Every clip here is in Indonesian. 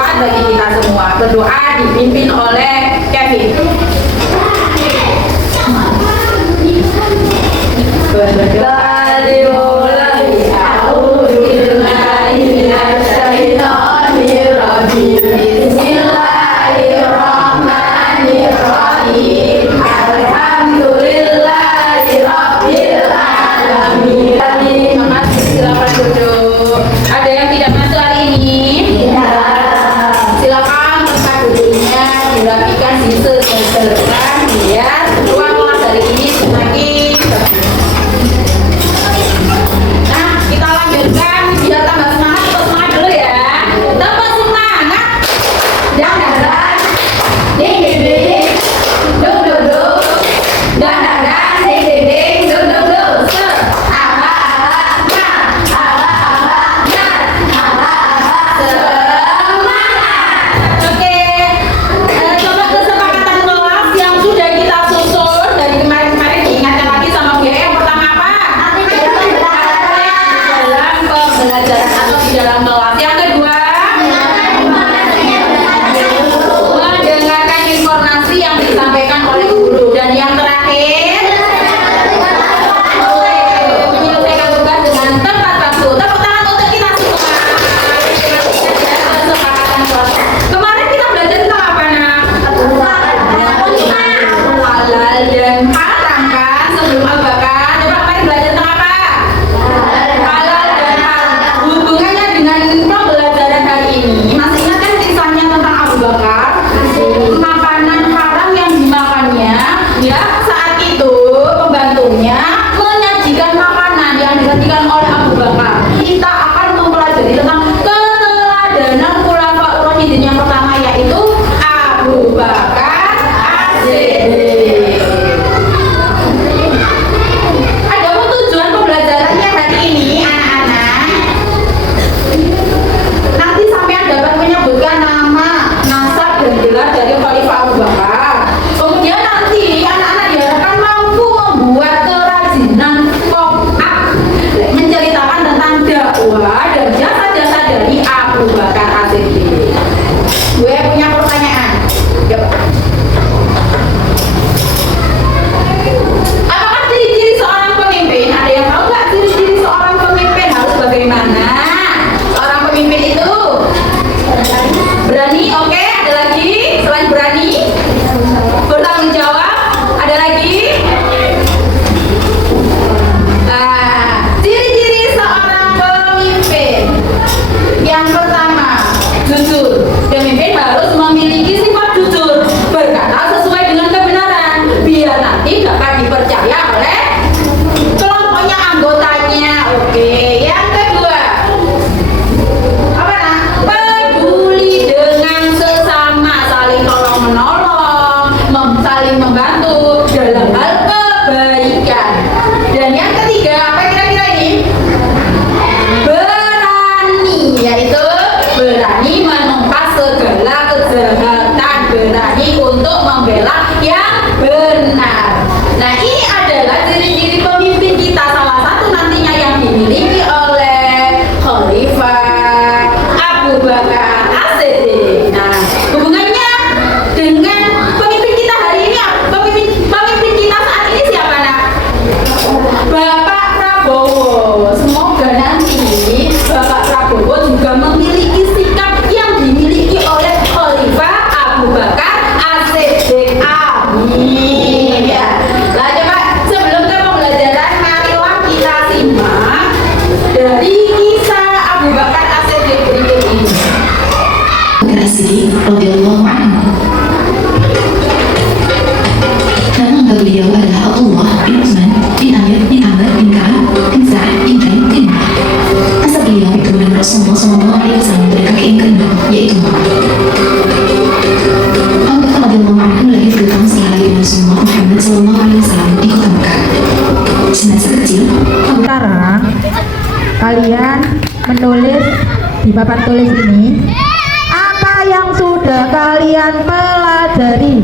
bermanfaat bagi kita semua. Berdoa dipimpin oleh Kevin. Berdoa dimulai. kalian menulis di papan tulis ini apa yang sudah kalian pelajari,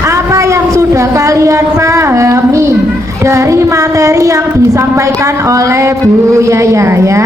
apa yang sudah kalian pahami dari materi yang disampaikan oleh Bu Yaya ya.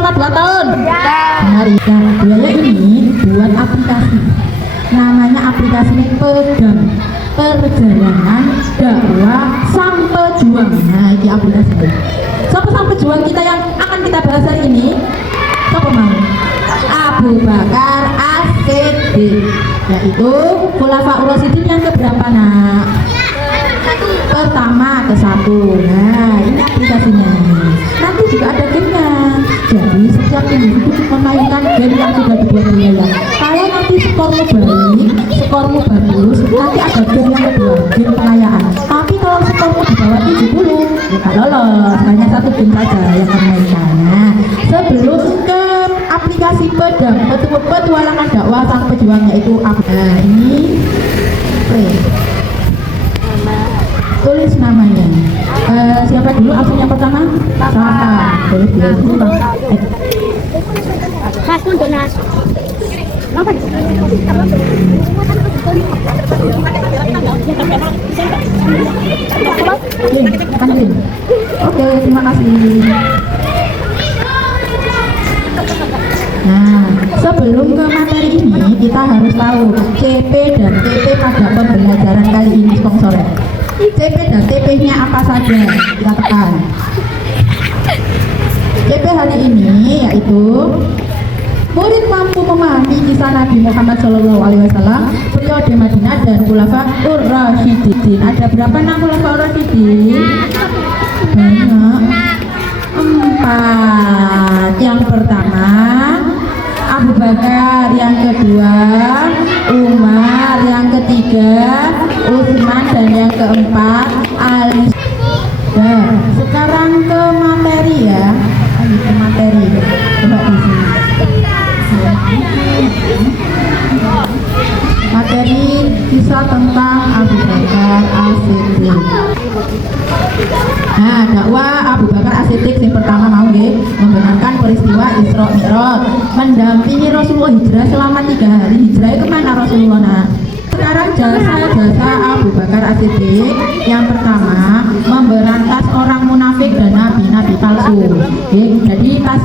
selama 2 tahun? Mari, nah, biaya ini buat aplikasi. Namanya aplikasi Pedang Perjalanan Dakwah Sang Pejuang. Nah, ini aplikasi. Siapa sang pejuang kita yang akan kita bahas hari ini? Siapa mau? Abu Bakar As-Siddiq, yaitu Khulafaur Rasyidin yang keberapa nak? Pertama ke 1. Nah, ini aplikasinya. Nanti juga ada gamenya. Jadi setiap individu memainkan game yang sudah dibuat dia. Kalau nanti skormu baik, skormu bagus, nanti ada game yang kedua, game pengayaan. Tapi kalau skormu di bawah 70, ya tak lolos. Hanya 1 game saja yang memainkan. Nah, sebelum ke aplikasi Pedang Petualangan Dakwah Sang Pejuang, yaitu nah, ini play. Tulis namanya. Siapa dulu absen yang pertama? Sama. Boleh dia dulu. Mas pun donas. Oke, terima kasih. Nah, sebelum ke materi ini kita harus tahu CP dan TP pada pembelajaran kali ini sponsornya. CP dan TP-nya apa saja? Kita tekan. CP hari ini yaitu murid mampu memahami kisah Nabi Muhammad SAW, periode Madinah dan Khulafaur Rasyidin. Ada berapa nama Khulafaur Rasyidin? Banyak. 4. Yang pertama Abu Bakar, yang kedua Umar, yang ketiga Utsman, dan yang keempat Ali. Nah, sekarang ke materi ya. Ke materi. Coba di sini. Materi kisah tentang Abu Bakar As-Siddiq. Nah, dakwah Abu Bakar As-Siddiq yang pertama mau nggih membenarkan peristiwa Isra Mi'raj, mendampingi Rasulullah hijrah selama 3 hari. Hijrah kemana Rasulullah? Nah, sekarang jasa Abu Bakar As-Siddiq yang pertama memberantas orang munafik dan nabi palsu. Jadi pas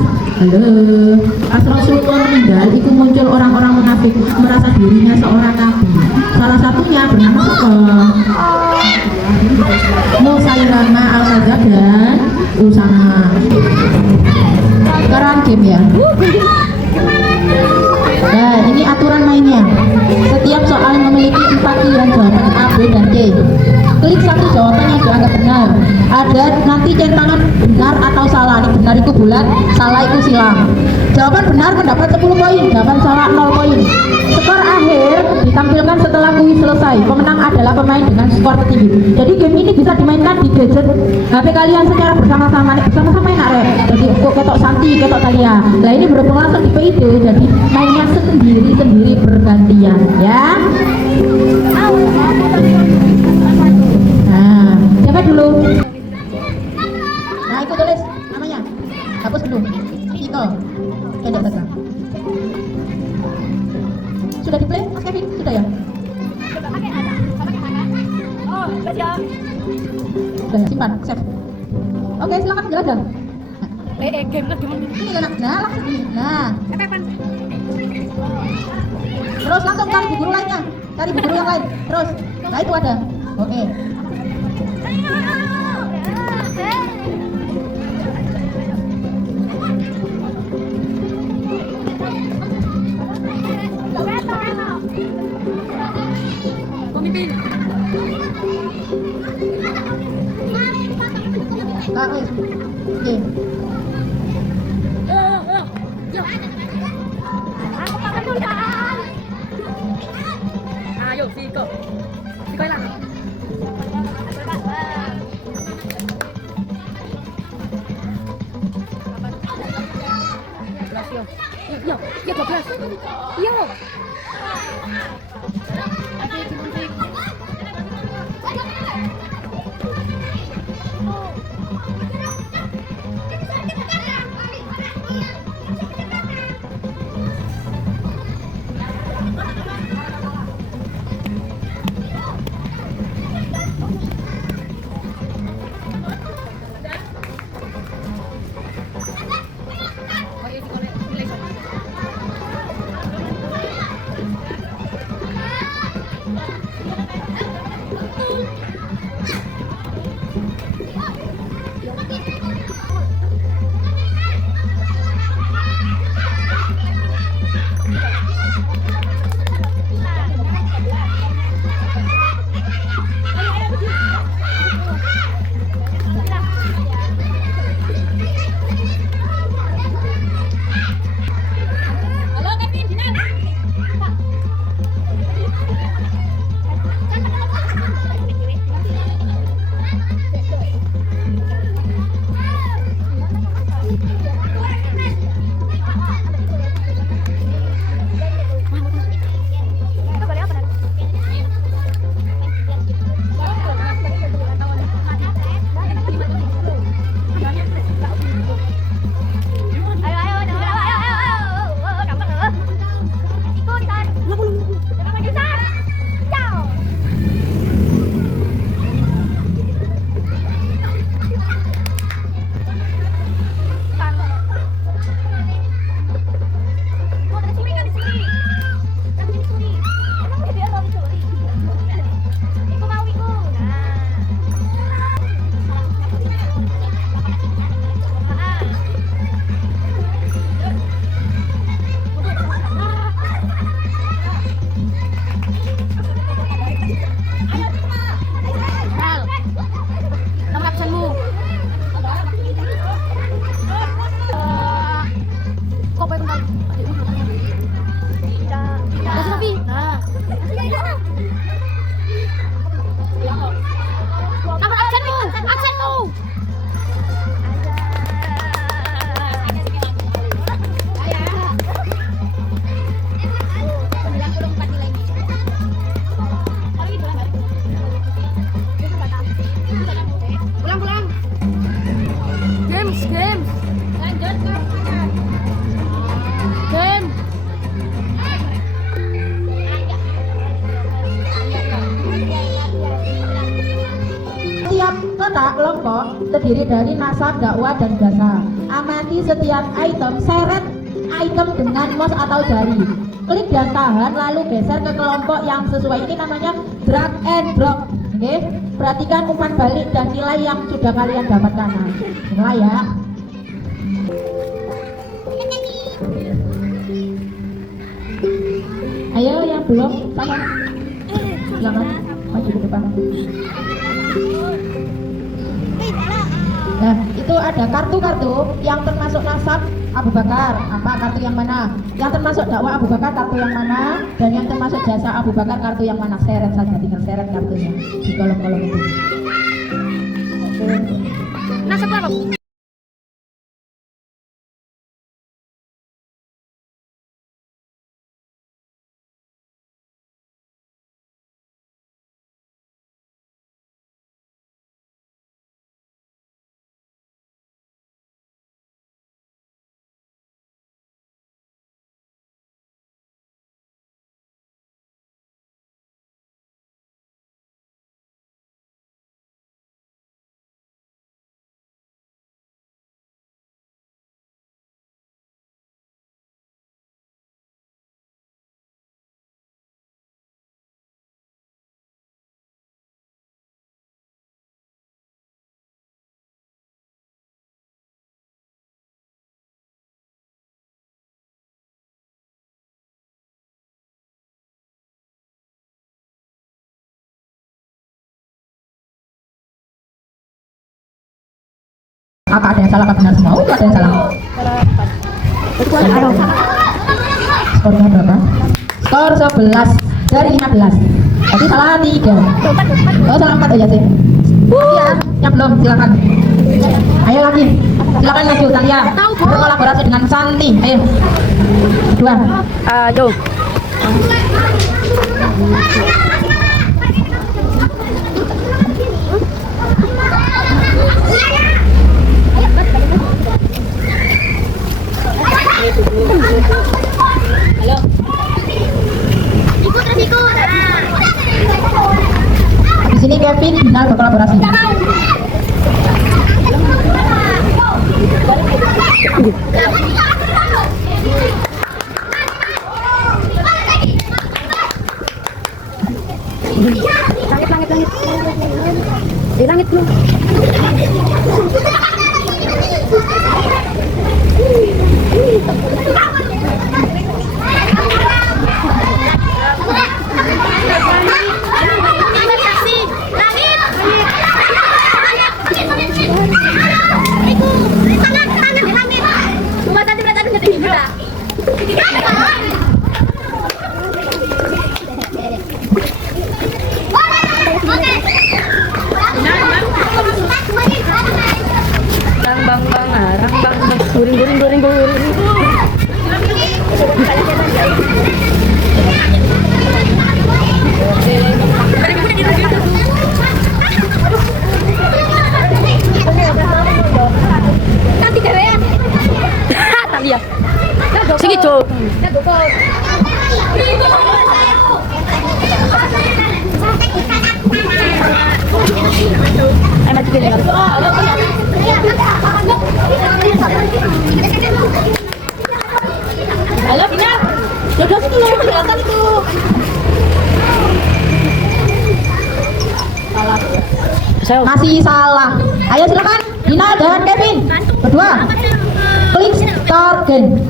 Rasulullah meninggal itu muncul orang-orang munafik merasa dirinya seorang nabi. Salah satunya bernama Musailamah Al-Kadzdzab dan Usama. Sekarang game ya. Nah, ini aturan mainnya. Setiap soal memiliki 4 pilihan jawaban A, B, dan C. Klik satu jawaban yang dianggap benar. Ada nanti centangan benar atau salah. Ini benar itu bulat, salah itu silang. Jawaban benar mendapat 10 poin, jawaban salah 0 poin. Skor akhir ditampilkan setelah kuis selesai. Pemenang adalah pemain dengan skor tertinggi. Jadi game ini bisa dimainkan di gadget HP kalian secara bersama-sama enak rek. Jadi kok ketok Santi, ketok Talia. Nah, ini berhubung langsung di PID, jadi mainnya sendiri bergantian ya. Nah, siapa dulu? Nah, itu tulis namanya. Hapus belum? Tito. Pendek saja. Sudah di play, Mas Kevin? Sudah ya? Oh, sudah. Sudah ya, simpan, save. Oke, silakan belajar. Game lah gimana? Ini kan, nah langsung ini. Nah, Kapan? terus langsung cari bu guru lainnya, cari bu guru yang lain. Terus, nah itu ada. Oke. Pemimpin. Nah, oke. Aku pakai tundaan. Ayo, Viko. Viko hilang. Yo, 12. Yo. terdiri dari nasab, dakwah, dan jasa. Amati setiap item, seret item dengan mouse atau jari. Klik dan tahan, lalu geser ke kelompok yang sesuai. Ini namanya drag and drop. Oke, perhatikan umpan balik dan nilai yang sudah kalian dapatkan. Nah, mulai ya. Ayo yang belum, sama. Silakan maju ke depan. Nah, itu ada kartu-kartu yang termasuk nasab Abu Bakar. Apa kartu yang mana? Yang termasuk dakwah Abu Bakar kartu yang mana? Dan yang termasuk jasa Abu Bakar kartu yang mana? Seret saja, tinggal seret kartunya di kolom-kolom itu. Nasab apa? Apa ada yang salah, apa benar semua? Oh, ada yang salah. Skornya berapa? Skor 11 dari 15. Jadi salah 3. Oh, salah 4 aja sih. Ya, yang belum silakan. Ayo lagi. Silakan maju Talia. Berkolaborasi dengan Santi. Ayo. Kedua. Ayo. Halo. Ikut terus ikut. Di sini Kevin Dinar berkolaborasi. Langit belum. Guring. Nanti keren. Tapi ya. Sige, Cok. Ay, mati ka lang. Halo, Bina. Jodoh situ loh, kelihatan itu. Masih salah. Ayo silakan Dina dan Kevin. Kedua. Klik start game.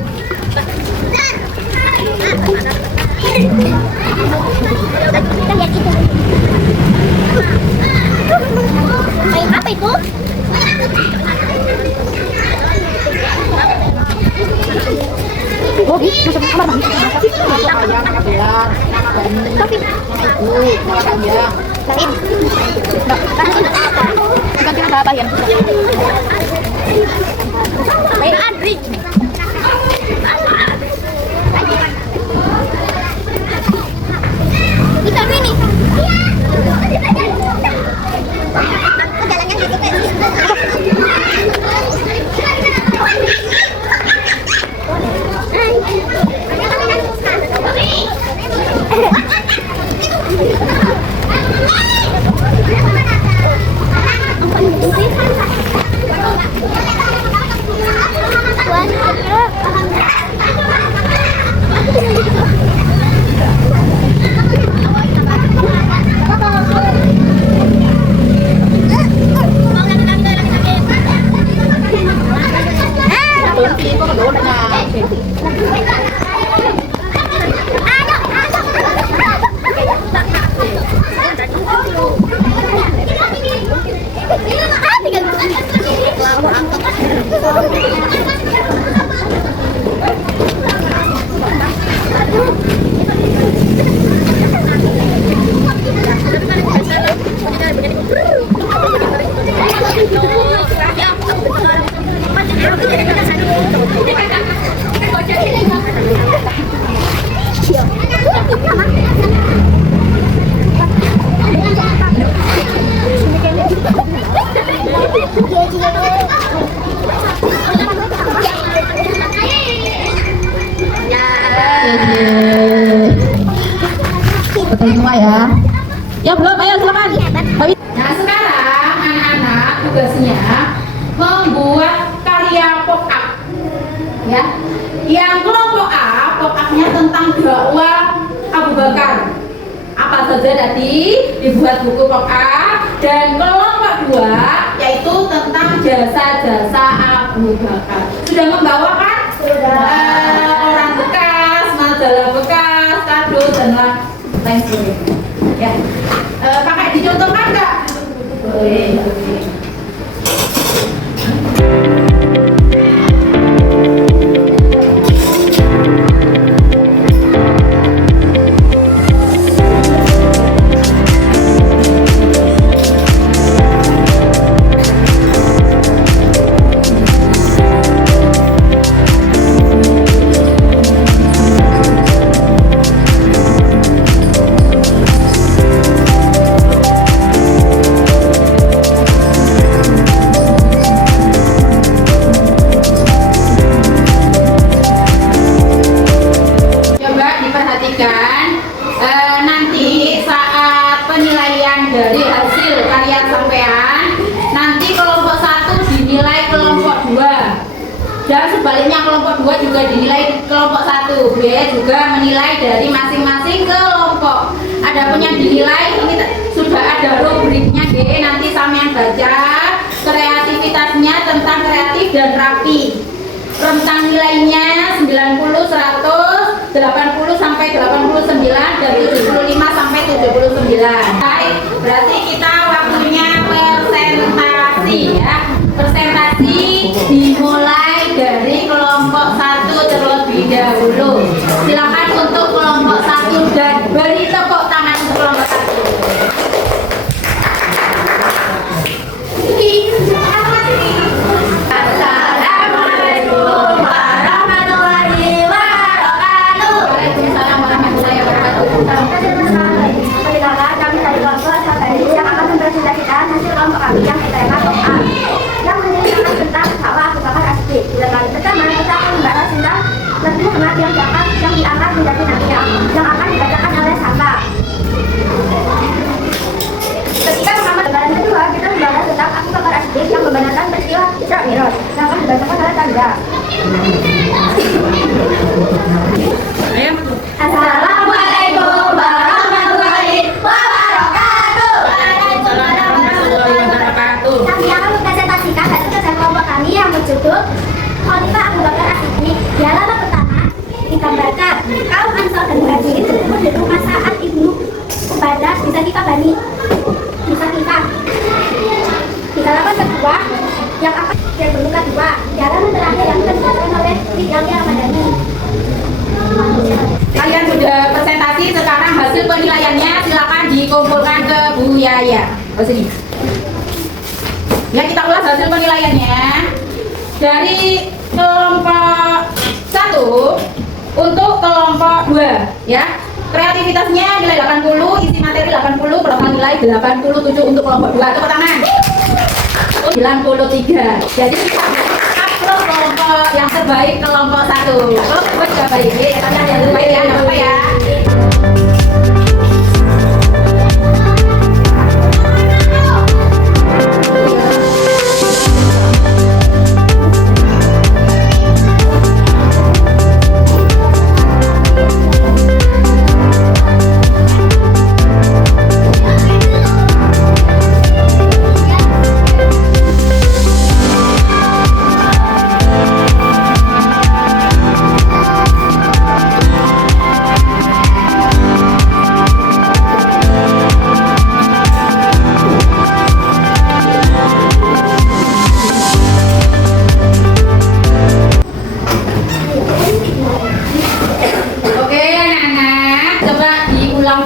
Apa itu? Oh, masuk kamar. Tapi ganti ada apa ya? Andri. Kita ini. semua ya. Ya belum, ayo silakan. Nah sekarang anak-anak tugasnya membuat karya pop-up ya. Yang kelompok A, pop-up-nya tentang dakwah Abu Bakar. Apa saja tadi dibuat buku pop-up. Dan kelompok 2 yaitu tentang jasa-jasa Abu Bakar. Sudah membawa kan? Orang bekas, majalah bekas, kado dan lain sebagainya. Ya. Pakai dicontohkan nggak? Boleh. Nanti saat penilaian dari hasil karya sampean, nanti kelompok 1 dinilai kelompok 2 dan sebaliknya kelompok 2 juga dinilai kelompok 1. B juga menilai dari masing-masing kelompok. Adapun yang dinilai ini sudah ada rubriknya G, nanti sampean baca kreativitasnya tentang kreatif dan rapi. Rentang nilainya 90, 100, 80 sampai 89 dan 75 sampai 79. Baik, berarti kita waktunya presentasi ya. Presentasi dimulai dari kelompok 1 terlebih dahulu. Silakan untuk kelompok 1 dan beri tepuk tangan untuk kelompok 1. Perkenalkan, kami dari kelompok Sabari yang akan mempresentasikan hasil kelompok kami yang tema pop-up yang menceritakan tentang dakwah Abu Bakar As-Siddiq. Pada kali pertama kita akan membahas tentang Nabi Muhammad yang diangkat menjadi nabi yang akan dibacakan oleh Samba. Ketika Muhammad lebaran kedua, kita membahas tentang Abu Bakar As-Siddiq yang membenarkan peristiwa Isra Mi'raj yang akan dibacakan oleh Tanda. Assalamualaikum warahmatullahi wabarakatuh. Kami akan mempresentasikan hasil kerja kelompok kami yang berjudul Khalifah Abu Bakar As-Siddiq. Di halaman pertama digambarkan kaum Ansor dan Muhajirin berkumpul di rumah Sa'ad ibnu Ubadah di Sakifah Bani Sakifah. Di halaman kedua yang akan berbuka 2, di halaman terakhir yang dibacakan oleh Ridwannya Ramadhani. Kalian sudah presentasi, sekarang hasil penilaiannya silakan dikumpulkan ke Bu Yaya. Sini. Ya, kita ulas hasil penilaiannya. Dari kelompok 1 untuk kelompok 2 ya. Kreativitasnya nilai 80, isi materi 80, berapa nilai 87 untuk kelompok 2. Tepuk tangan. 93. Jadi upload kelompok yang terbaik kelompok 1. Kelompok juga baik, ya, tapi yang terbaik ya, nggak apa-apa ya.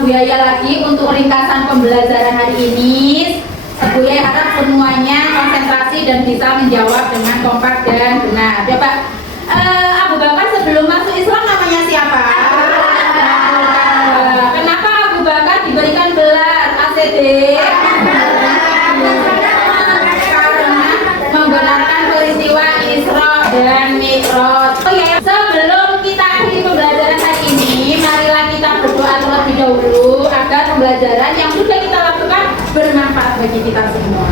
Buaya lagi untuk ringkasan pembelajaran hari ini. Buaya harap semuanya konsentrasi dan bisa menjawab dengan kompak dan benar. Ya Pak, Abu Bakar sebelum masuk Islam namanya siapa? Kenapa Abu Bakar diberikan gelar As-Siddiq? Karena membenarkan peristiwa Isra dan Mi'raj. Oh ya, sebelum kita akhiri pembelajaran hari ini, marilah kita berdoa terlebih dahulu agar pembelajaran yang sudah kita lakukan bermanfaat bagi kita semua.